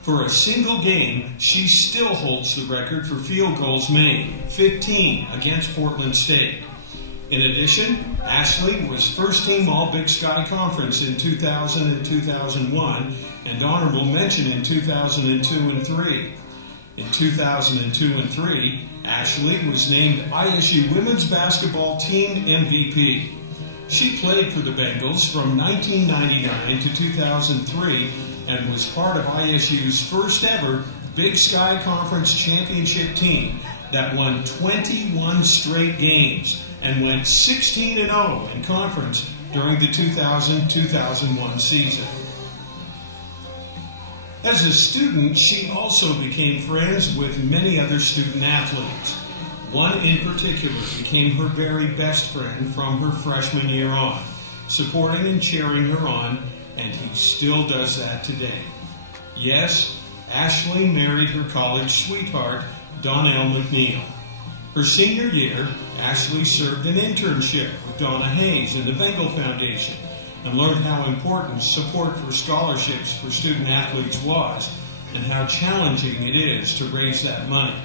For a single game, she still holds the record for field goals made, 15 against Portland State. In addition, Ashley was first-team All-Big Sky Conference in 2000 and 2001, and honorable mention in 2002 and 3. In 2002 and 3, Ashley was named ISU Women's Basketball Team MVP. She played for the Bengals from 1999 to 2003 and was part of ISU's first ever Big Sky Conference championship team that won 21 straight games and went 16-0 in conference during the 2000-2001 season. As a student, she also became friends with many other student athletes. One in particular became her very best friend from her freshman year on, supporting and cheering her on, and he still does that today. Yes, Ashley married her college sweetheart, Donnell McNeil. Her senior year, Ashley served an internship with Donna Hayes in the Bengal Foundation and learned how important support for scholarships for student athletes was, and how challenging it is to raise that money.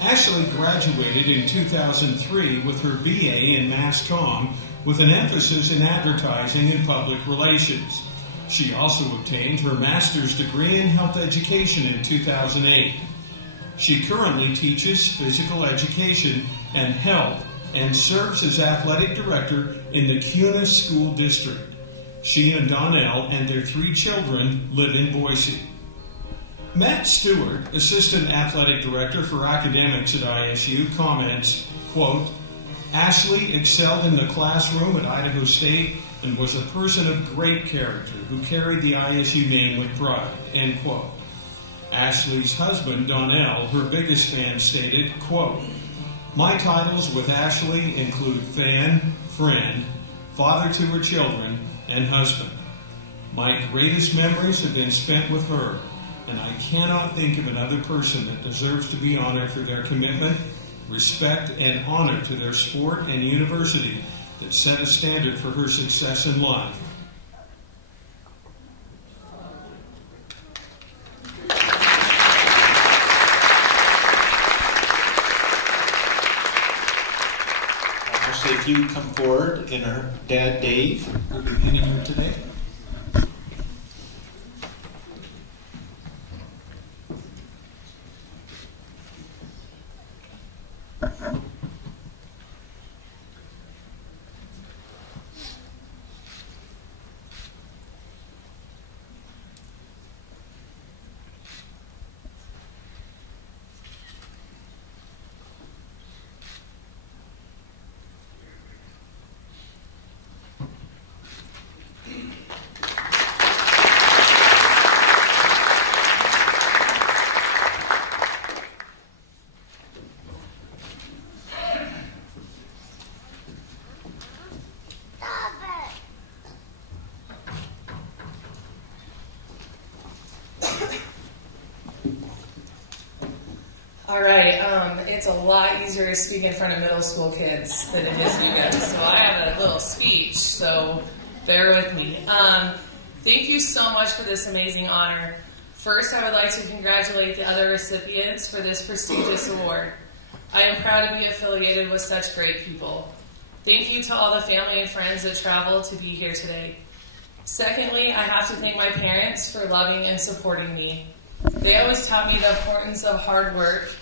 Ashley graduated in 2003 with her BA in Mass Comm with an emphasis in advertising and public relations. She also obtained her master's degree in health education in 2008. She currently teaches physical education and health and serves as athletic director in the CUNA School District. She and Donnell and their 3 children live in Boise. Matt Stewart, Assistant Athletic Director for Academics at ISU, comments, quote, Ashley excelled in the classroom at Idaho State and was a person of great character who carried the ISU name with pride, end quote. Ashley's husband, Donnell, her biggest fan, stated, quote, my titles with Ashley include fan, friend, father to her children, and husband. My greatest memories have been spent with her, and I cannot think of another person that deserves to be honored for their commitment, respect, and honor to their sport and university that set a standard for her success in life. Ashley, if you come forward, and her dad, Dave, will be pinning her today. All right, it's a lot easier to speak in front of middle school kids than it is you guys. So I have a little speech, so bear with me. Thank you so much for this amazing honor. First, I would like to congratulate the other recipients for this prestigious award. I am proud to be affiliated with such great people. Thank you to all the family and friends that traveled to be here today. Secondly, I have to thank my parents for loving and supporting me. They always taught me the importance of hard work,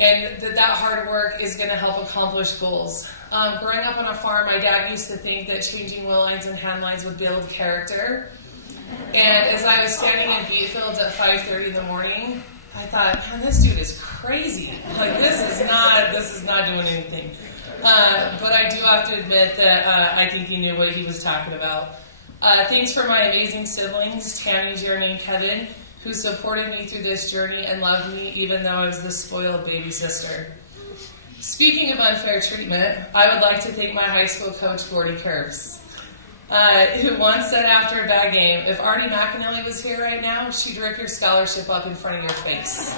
and that hard work is going to help accomplish goals. Growing up on a farm, my dad used to think that changing wheel lines and hand lines would build character. And as I was standing in beet fields at 5:30 in the morning, I thought, man, this dude is crazy. Like, this is not doing anything. But I do have to admit that I think he knew what he was talking about. Thanks for my amazing siblings, Tammy, Jeremy, and Kevin, who supported me through this journey and loved me even though I was the spoiled baby sister. Speaking of unfair treatment, I would like to thank my high school coach, Gordy Curves, who once said after a bad game, if Artie McAnally was here right now, she'd rip your scholarship up in front of your face.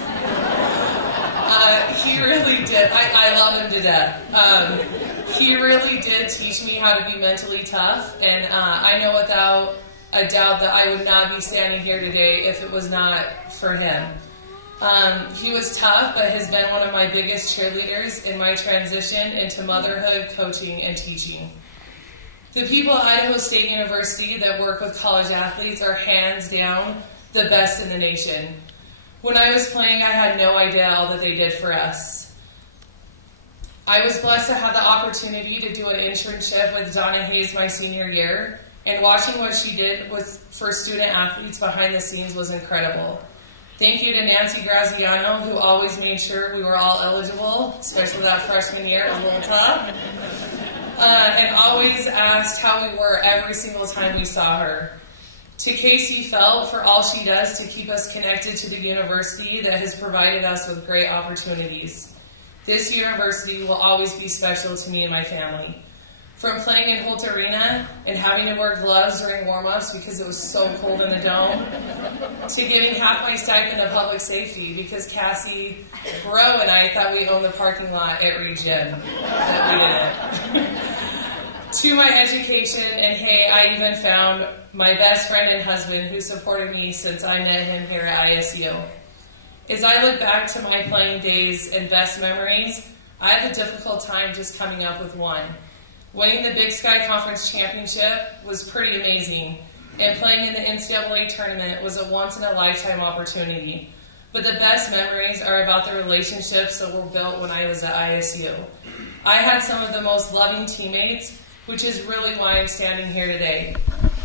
He really did. I love him to death. He really did teach me how to be mentally tough, and I know without a doubt that I would not be standing here today if it was not for him. He was tough, but has been one of my biggest cheerleaders in my transition into motherhood, coaching, and teaching. The people at Idaho State University that work with college athletes are hands down the best in the nation. When I was playing, I had no idea all that they did for us. I was blessed to have the opportunity to do an internship with Donna Hayes my senior year, and watching what she did for student athletes behind the scenes was incredible. Thank you to Nancy Graziano, who always made sure we were all eligible, especially that freshman year, it was a little tough, and always asked how we were every single time we saw her. To Casey Felt for all she does to keep us connected to the university that has provided us with great opportunities. This university will always be special to me and my family. From playing in Holt Arena and having to wear gloves during warm-ups because it was so cold in the dome, to giving half my stipend to public safety because Cassie, Rowe, and I thought we owned the parking lot at Reed Gym. But we didn't. to my education, and hey, I even found my best friend and husband who supported me since I met him here at ISU. As I look back to my playing days and best memories, I have a difficult time just coming up with one. Winning the Big Sky Conference Championship was pretty amazing, and playing in the NCAA tournament was a once-in-a-lifetime opportunity. But the best memories are about the relationships that were built when I was at ISU. I had some of the most loving teammates, which is really why I'm standing here today.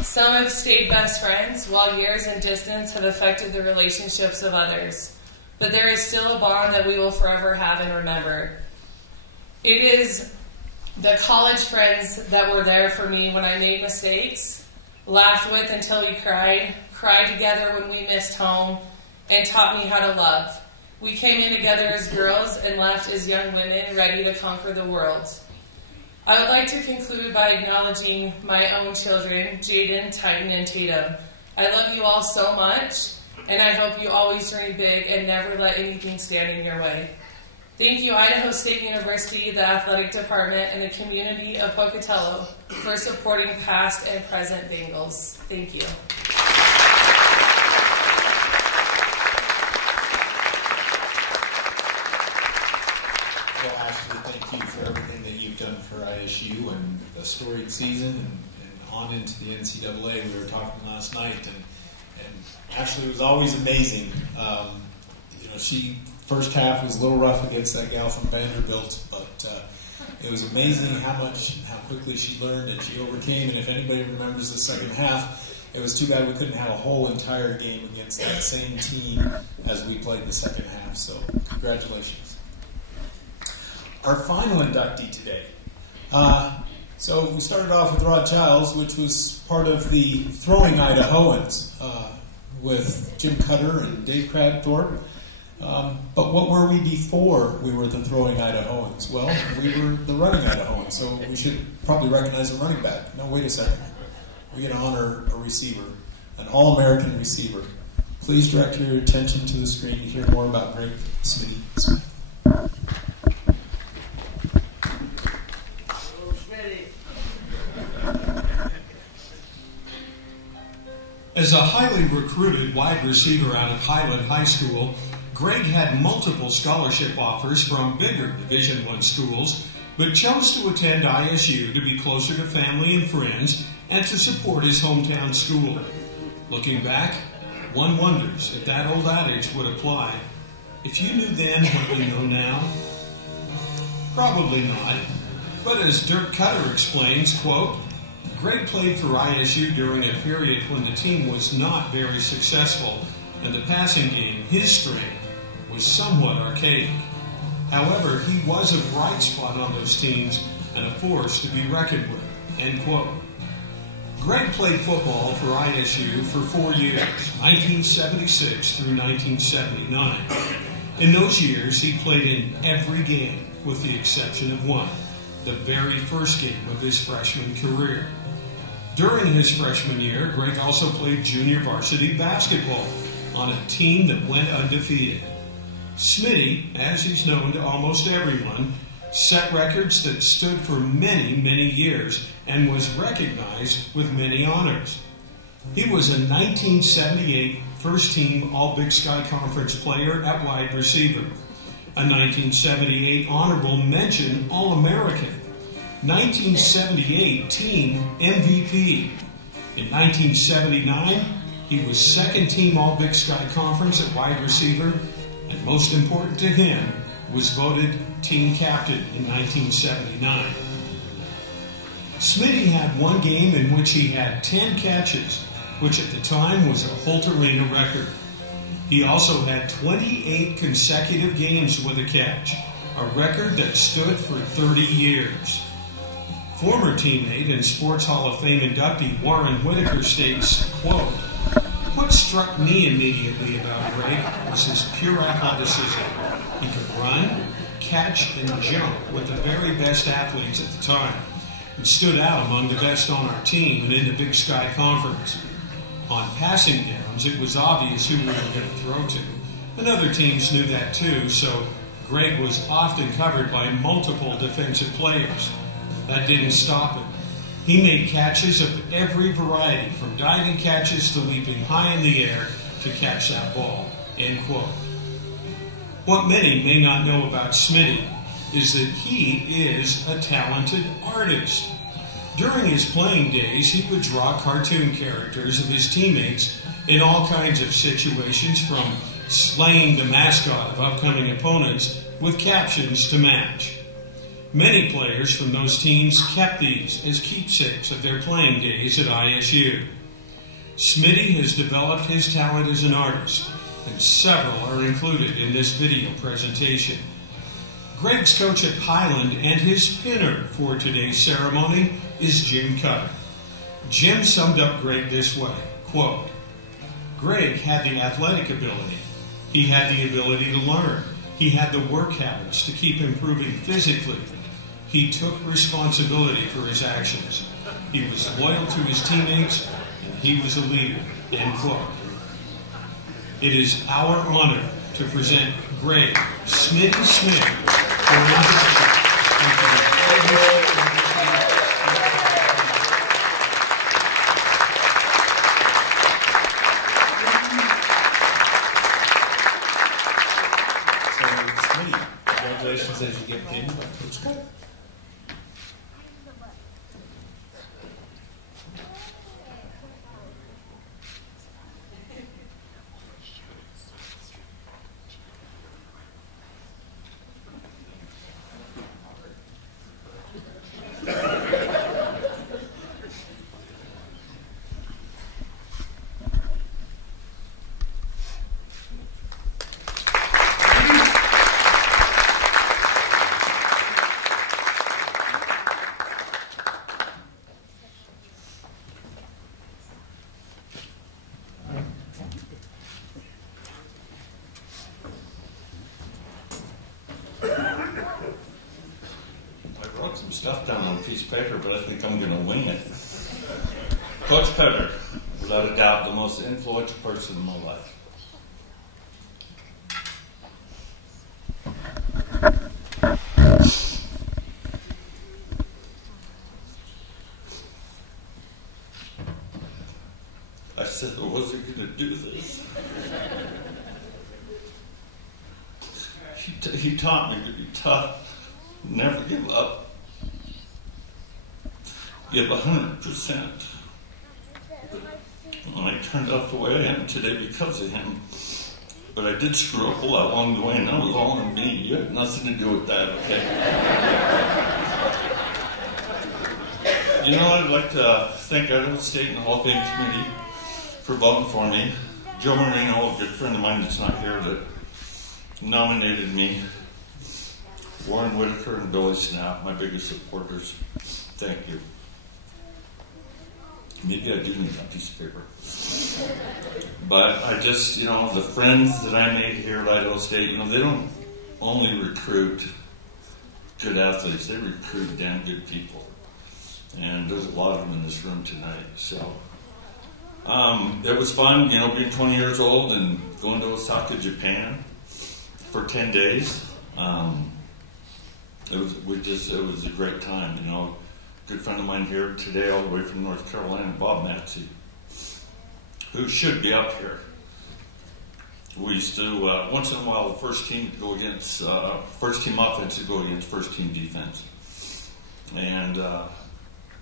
Some have stayed best friends, while years and distance have affected the relationships of others. But there is still a bond that we will forever have and remember. It is the college friends that were there for me when I made mistakes, laughed with until we cried together when we missed home, and taught me how to love. We came in together as girls and left as young women ready to conquer the world. I would like to conclude by acknowledging my own children, Jaden, Titan, and Tatum. I love you all so much, and I hope you always dream big and never let anything stand in your way. Thank you, Idaho State University, the athletic department, and the community of Pocatello for supporting past and present Bengals. Thank you. Well, Ashley, thank you for everything that you've done for ISU and the storied season and on into the NCAA. We were talking last night, and Ashley was always amazing. She first half was a little rough against that gal from Vanderbilt, but it was amazing how quickly she learned and she overcame. And if anybody remembers the second half, it was too bad we couldn't have a whole entire game against that same team as we played the second half. So congratulations. Our final inductee today. So we started off with Rod Childs, which was part of the Throwing Idahoans with Jim Cutter and Dave Cradthorpe. But what were we before we were the Throwing Idahoans? Well, we were the Running Idahoans, so we should probably recognize a running back. No, wait a second. We get to honor a receiver, an All-American receiver. Please direct your attention to the screen to hear more about Greg Smith. As a highly recruited wide receiver out of Highland High School, Greg had multiple scholarship offers from bigger Division I schools, but chose to attend ISU to be closer to family and friends and to support his hometown school. Looking back, one wonders if that old adage would apply. If you knew then what you know now? Probably not. But as Dirk Cutter explains, quote, Greg played for ISU during a period when the team was not very successful and the passing game, his strength, was somewhat archaic. However, he was a bright spot on those teams and a force to be reckoned with, end quote. Greg played football for ISU for 4 years, 1976 through 1979. In those years, he played in every game with the exception of one, the very first game of his freshman career. During his freshman year, Greg also played junior varsity basketball on a team that went undefeated. Smitty, as he's known to almost everyone, set records that stood for many, many years and was recognized with many honors. He was a 1978 first-team All-Big Sky Conference player at wide receiver, a 1978 honorable mention All-American, 1978 team MVP. In 1979, he was second-team All-Big Sky Conference at wide receiver, and most important to him, was voted team captain in 1979. Smitty had one game in which he had 10 catches, which at the time was a Holt Arena record. He also had 28 consecutive games with a catch, a record that stood for 30 years. Former teammate and Sports Hall of Fame inductee Warren Whitaker states, quote, "What struck me immediately about Greg was his pure athleticism. He could run, catch, and jump with the very best athletes at the time, and stood out among the best on our team and in the Big Sky Conference. On passing downs, it was obvious who we were going to throw to, and other teams knew that too, so Greg was often covered by multiple defensive players. That didn't stop him. He made catches of every variety, from diving catches to leaping high in the air to catch that ball. End quote. What many may not know about Smitty is that he is a talented artist. During his playing days, he would draw cartoon characters of his teammates in all kinds of situations, from slaying the mascot of upcoming opponents with captions to match. Many players from those teams kept these as keepsakes of their playing days at ISU. Smitty has developed his talent as an artist, and several are included in this video presentation. Greg's coach at Highland and his pinner for today's ceremony is Jim Cutter. Jim summed up Greg this way, quote, "Greg had the athletic ability. He had the ability to learn. He had the work habits to keep improving physically. He took responsibility for his actions. He was loyal to his teammates, and he was a leader." End quote. It is our honor to present Greg Smitty Smith for an introduction. Congratulations as you get pinned by Coach Cutter. Stuff down on a piece of paper, but I think I'm going to wing it. Coach Cutter, without a doubt, the most influential person in my life. I said I wasn't going to do this. He taught me to be tough, never give up. Give 100%. And I turned out the way I am today because of him. But I did screw up a lot along the way, and that was all on me. You had nothing to do with that, okay? You know, I'd like to thank Idaho State and the Hall of Fame Committee for voting for me. Joe Marino, a good friend of mine that's not here, that nominated me. Warren Whitaker and Billy Snap, my biggest supporters. Thank you. Maybe I do need that piece of paper. But I just, the friends that I made here at Idaho State, they don't only recruit good athletes, they recruit damn good people. And there's a lot of them in this room tonight. So it was fun, being 20 years old and going to Osaka, Japan for 10 days. It was a great time, Good friend of mine here today, all the way from North Carolina, Bob Maxey, who should be up here. We used to, once in a while, the first team would go against, first team offense would go against first team defense. And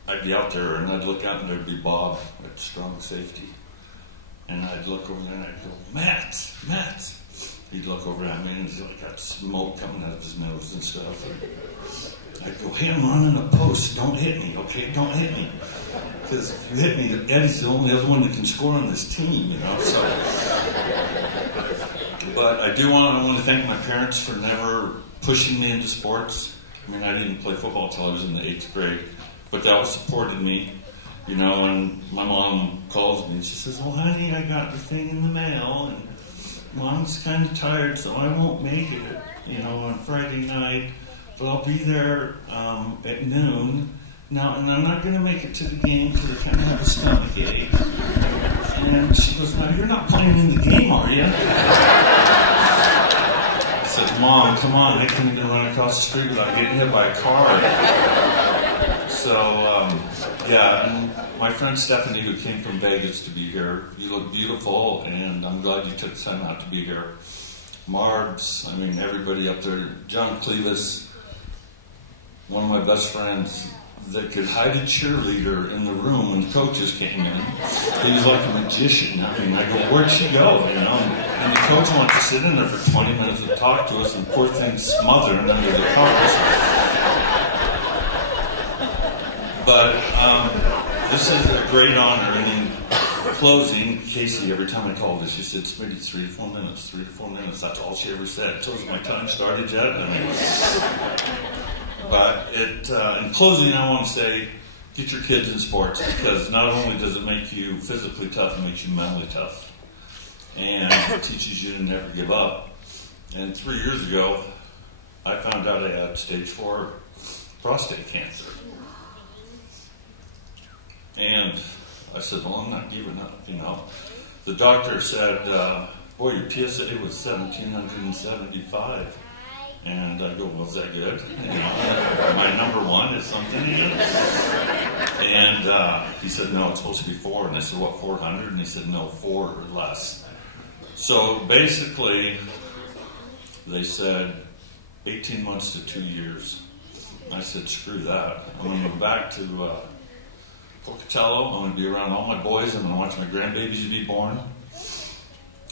I'd be out there and I'd look out and there'd be Bob at strong safety. And I'd look over there and I'd go, Matt. He'd look over at me and he's like got smoke coming out of his nose and stuff. And I'd go, hey, I'm running a post. Don't hit me, okay? Don't hit me. Because if you hit me, Eddie's the only other one that can score on this team, So. But I want to thank my parents for never pushing me into sports. I didn't play football until I was in the 8th grade. But that was supported me. And my mom calls me and she says, well, honey, I got the thing in the mail. And Mom's kind of tired, so I won't make it, on Friday night. But I'll be there at noon. Now, and I'm not going to make it to the game because I kind of have a stomach ache. And she goes, now, you're not playing in the game, are you? I said, Mom, come on, I can't even run across the street without getting hit by a car. So I Yeah, and my friend Stephanie, who came from Vegas to be here, you look beautiful, and I'm glad you took time out to be here. Marbs, I mean, everybody up there. John Clevis, one of my best friends, that could hide a cheerleader in the room when coaches came in. He was like a magician. I mean, I go, where'd she go? You know, and the coach wanted to sit in there for 20 minutes and talk to us, and poor thing smothering under the covers. But this is a great honor. And in closing, Casey, every time I called her, she said, Smitty, 3 to 4 minutes, 3 to 4 minutes. That's all she ever said. So has my time started yet? I mean, but in closing, I want to say, get your kids in sports, because not only does it make you physically tough, it makes you mentally tough. And it teaches you to never give up. And 3 years ago, I found out I had stage 4 prostate cancer. And I said, well, I'm not giving up, you know. The doctor said, boy, your PSA was 1,775. And I go, well, is that good? You know, my number 1 is something. And he said, no, it's supposed to be 4. And I said, what, 400? And he said, no, 4 or less. So basically, they said 18 months to 2 years. I said, screw that. I'm going to go back to Pocatello. I'm going to be around all my boys. I'm going to watch my grandbabies be born.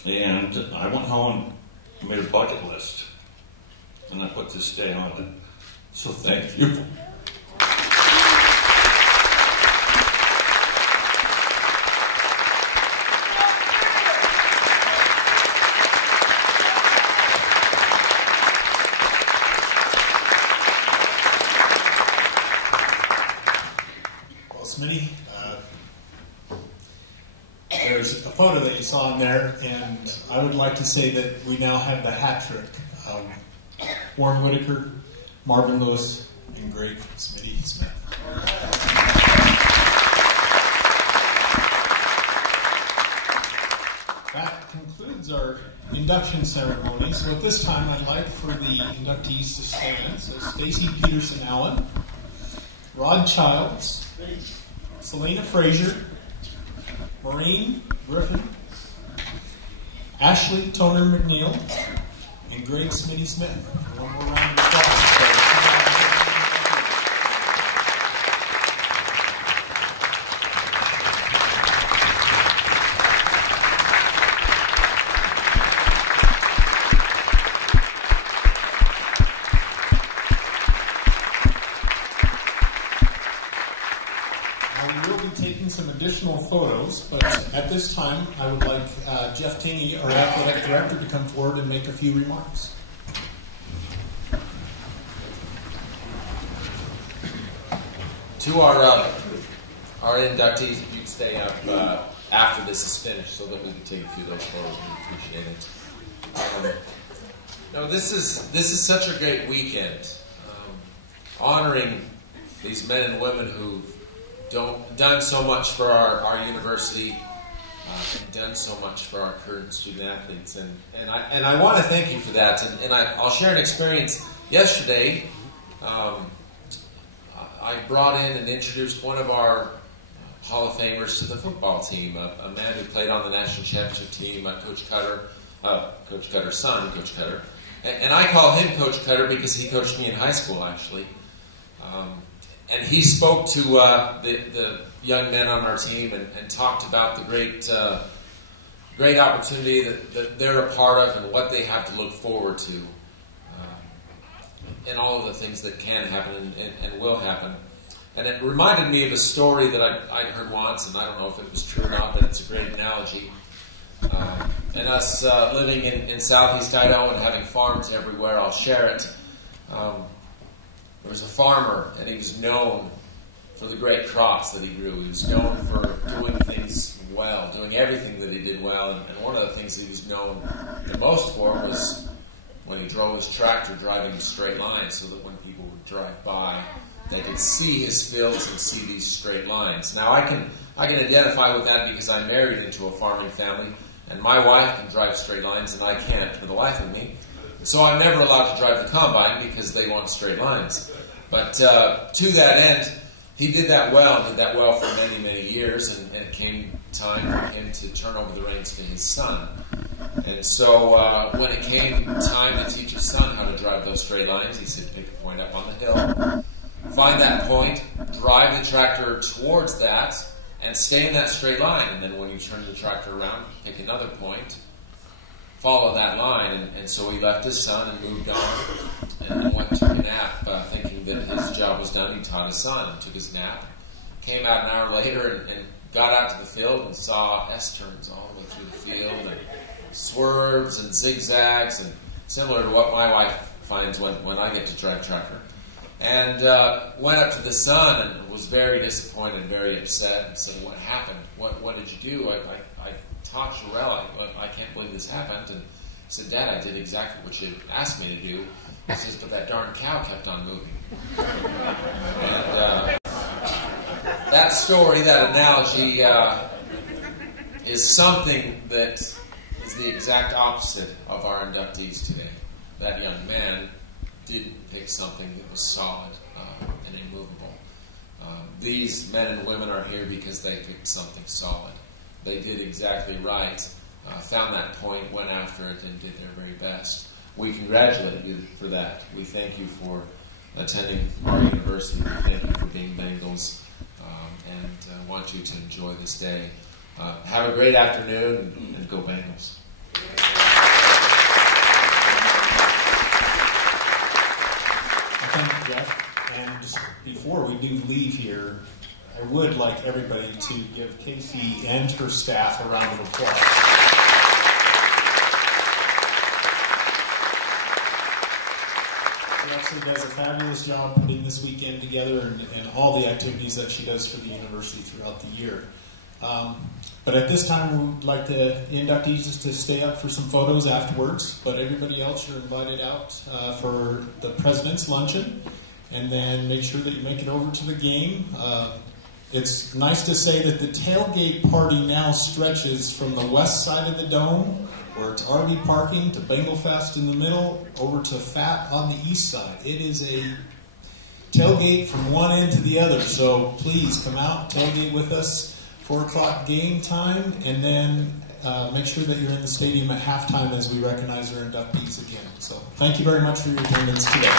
And I went home and made a bucket list. And I put this day on it. So thank you. Well, Smitty, there's a photo that you saw in there, and I would like to say that we now have the hat trick. Warren Whitaker, Marvin Lewis, and Greg Smitty Smith. That concludes our induction ceremony. So at this time, I'd like for the inductees to stand. So Stacy Peterson Allen, Rod Childs, Selena Frazier, Maureen Griffin, Ashley Toner McNeil, and Greg Smitty Smith. One more round of applause. We will be taking some additional photos, but at this time, I would like Jeff Taney, our athletic director, to come forward and make a few remarks. To our inductees, if you could stay up after this is finished so that we can take a few of those photos, we appreciate it. This is such a great weekend, honoring these men and women who've done so much for our university, and done so much for our current student athletes, and I want to thank you for that. And I'll share an experience. Yesterday, I brought in and introduced one of our Hall of Famers to the football team, a man who played on the national championship team, Coach Cutter, Coach Cutter's son, Coach Cutter. And I call him Coach Cutter because he coached me in high school, actually. And he spoke to the young men on our team and talked about the great opportunity that they're a part of and what they have to look forward to, and all of the things that can happen and will happen. And it reminded me of a story that I'd heard once, and I don't know if it was true or not, but it's a great analogy. And us living in southeast Idaho and having farms everywhere, I'll share it. There was a farmer, and he was known for the great crops that he grew. He was known for doing things well, doing everything that he did well. And one of the things he was known the most for was when he drove his tractor driving in straight lines, so that when people would drive by, they could see his fields and see these straight lines. Now, I can identify with that because I'm married into a farming family, and my wife can drive straight lines, and I can't for the life of me. So I'm never allowed to drive the combine because they want straight lines. But to that end, he did that well, and did that well for many, many years, and it came time for him to turn over the reins to his son. And so when it came time to teach his son how to drive those straight lines, he said, pick a point up on the hill, find that point, drive the tractor towards that, and stay in that straight line. And then when you turn the tractor around, pick another point, follow that line. And so he left his son and moved on and went to a nap, thinking that his job was done. He taught his son and took his nap. Came out an hour later and got out to the field and saw S-turns all the way through the field, and swerves and zigzags, and similar to what my wife finds when I get to drive tractor. And went up to the son and was very disappointed, very upset, and said, what happened? What did you do? I taught Sherelle. I can't believe this happened. And he said, Dad, I did exactly what you asked me to do. He says, but that darn cow kept on moving. And that story, that analogy, is something that is the exact opposite of our inductees today. That young man didn't pick something that was solid and immovable. These men and women are here because they picked something solid. They did exactly right, found that point, went after it, and did their very best. We congratulate you for that. We thank you for attending our university. We thank you for being Bengals, and want you to enjoy this day. Have a great afternoon, and go Bengals. Thank you, Jeff. And just before we do leave here, I would like everybody to give Casey and her staff a round of applause. She actually does a fabulous job putting this weekend together and all the activities that she does for the university throughout the year. But at this time, we would like the inductees just to stay up for some photos afterwards. But everybody else, you're invited out for the President's Luncheon. And then make sure that you make it over to the game. It's nice to say that the tailgate party now stretches from the west side of the dome, where it's RV parking, to Bengal Fest in the middle, over to Fat on the east side. It is a tailgate from one end to the other. So please come out, tailgate with us. 4 o'clock game time, and then make sure that you're in the stadium at halftime as we recognize our inductees again. So thank you very much for your attendance today.